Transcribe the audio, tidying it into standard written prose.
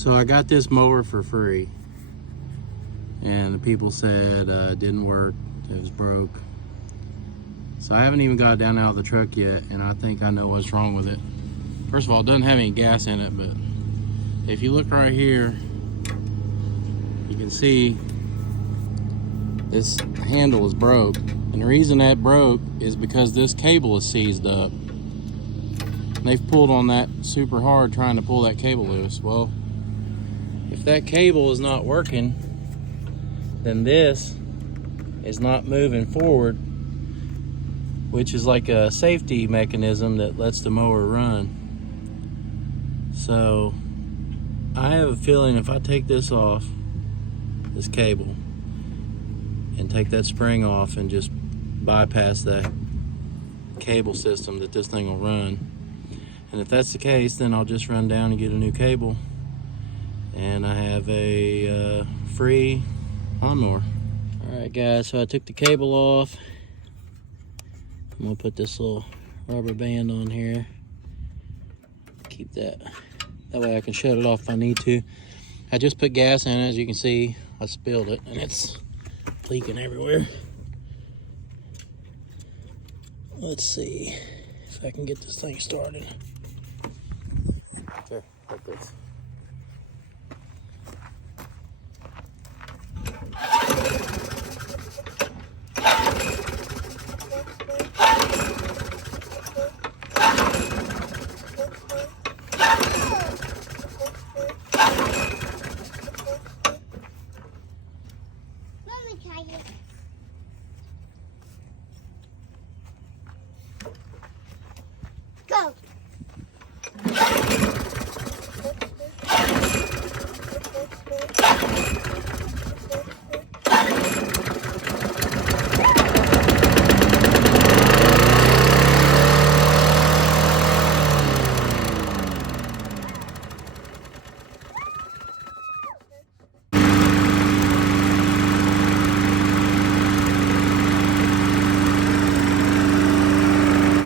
So I got this mower for free, and the people said it didn't work, it was broke. So I haven't even got it down out of the truck yet, and I think I know what's wrong with it. First of all, it doesn't have any gas in it, but if you look right here, you can see this handle is broke. And the reason that broke is because this cable is seized up. And they've pulled on that super hard trying to pull that cable loose. Well, if that cable is not working, then this is not moving forward, which is like a safety mechanism that lets the mower run. So I have a feeling if I take this off, this cable, and take that spring off and just bypass that cable system, that this thing will run. And if that's the case, then I'll just run down and get a new cable, and I have a free lawnmower. Alright guys, so I took the cable off. I'm gonna put this little rubber band on here. Keep that way I can shut it off if I need to. I just put gas in it. As you can see, I spilled it and it's leaking everywhere. Let's see if I can get this thing started. There, like this.